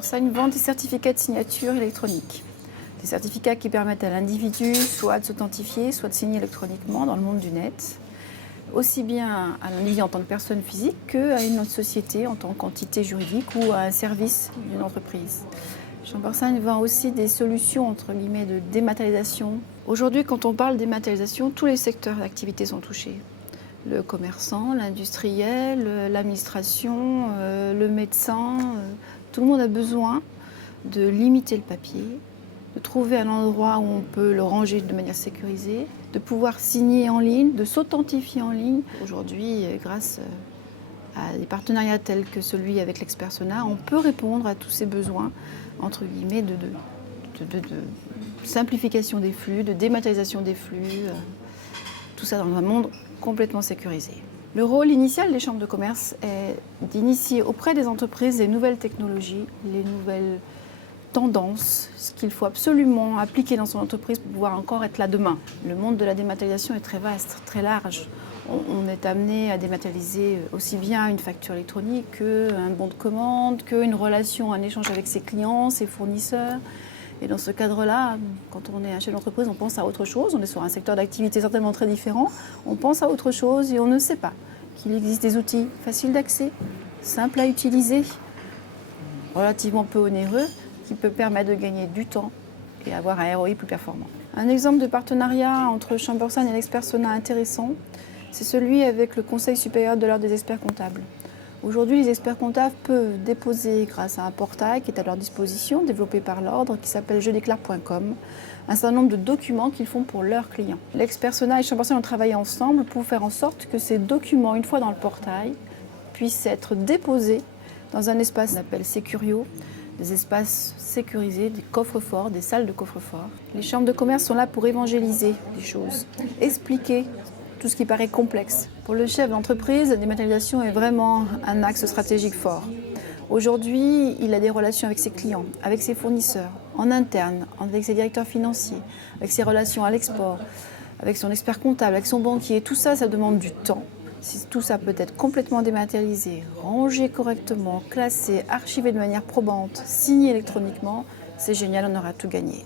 Chambersine vend des certificats de signature électronique. Des certificats qui permettent à l'individu soit de s'authentifier, soit de signer électroniquement dans le monde du net, aussi bien à l'individu en tant que personne physique qu'à une autre société en tant qu'entité juridique ou à un service d'une entreprise. Chambersine vend aussi des solutions entre guillemets de dématérialisation. Aujourd'hui, quand on parle dématérialisation, tous les secteurs d'activité sont touchés. Le commerçant, l'industriel, l'administration, le médecin, tout le monde a besoin de limiter le papier, de trouver un endroit où on peut le ranger de manière sécurisée, de pouvoir signer en ligne, de s'authentifier en ligne. Aujourd'hui, grâce à des partenariats tels que celui avec l'Expersona, on peut répondre à tous ces besoins, entre guillemets, de simplification des flux, de dématérialisation des flux, tout ça dans un monde complètement sécurisé. Le rôle initial des chambres de commerce est d'initier auprès des entreprises les nouvelles technologies, les nouvelles tendances, ce qu'il faut absolument appliquer dans son entreprise pour pouvoir encore être là demain. Le monde de la dématérialisation est très vaste, très large. On est amené à dématérialiser aussi bien une facture électronique qu'un bon de commande, qu'une relation, un échange avec ses clients, ses fournisseurs. Et dans ce cadre-là, quand on est un chef d'entreprise, on pense à autre chose. On est sur un secteur d'activité certainement très différent. On pense à autre chose et on ne sait pas qu'il existe des outils faciles d'accès, simples à utiliser, relativement peu onéreux, qui peut permettre de gagner du temps et avoir un ROI plus performant. Un exemple de partenariat entre Chambersine et l'Expersona intéressant, c'est celui avec le Conseil supérieur de l'ordre des experts comptables. Aujourd'hui, les experts comptables peuvent déposer, grâce à un portail qui est à leur disposition, développé par l'ordre, qui s'appelle jedéclare.com, un certain nombre de documents qu'ils font pour leurs clients. L'Expersona et Chambersine ont travaillé ensemble pour faire en sorte que ces documents, une fois dans le portail, puissent être déposés dans un espace qu'on appelle Sécurio, des espaces sécurisés, des coffres-forts, des salles de coffres-forts. Les chambres de commerce sont là pour évangéliser les choses, expliquer tout ce qui paraît complexe. Pour le chef d'entreprise, la dématérialisation est vraiment un axe stratégique fort. Aujourd'hui, il a des relations avec ses clients, avec ses fournisseurs, en interne, avec ses directeurs financiers, avec ses relations à l'export, avec son expert comptable, avec son banquier. Tout ça, ça demande du temps. Si tout ça peut être complètement dématérialisé, rangé correctement, classé, archivé de manière probante, signé électroniquement, c'est génial, on aura tout gagné.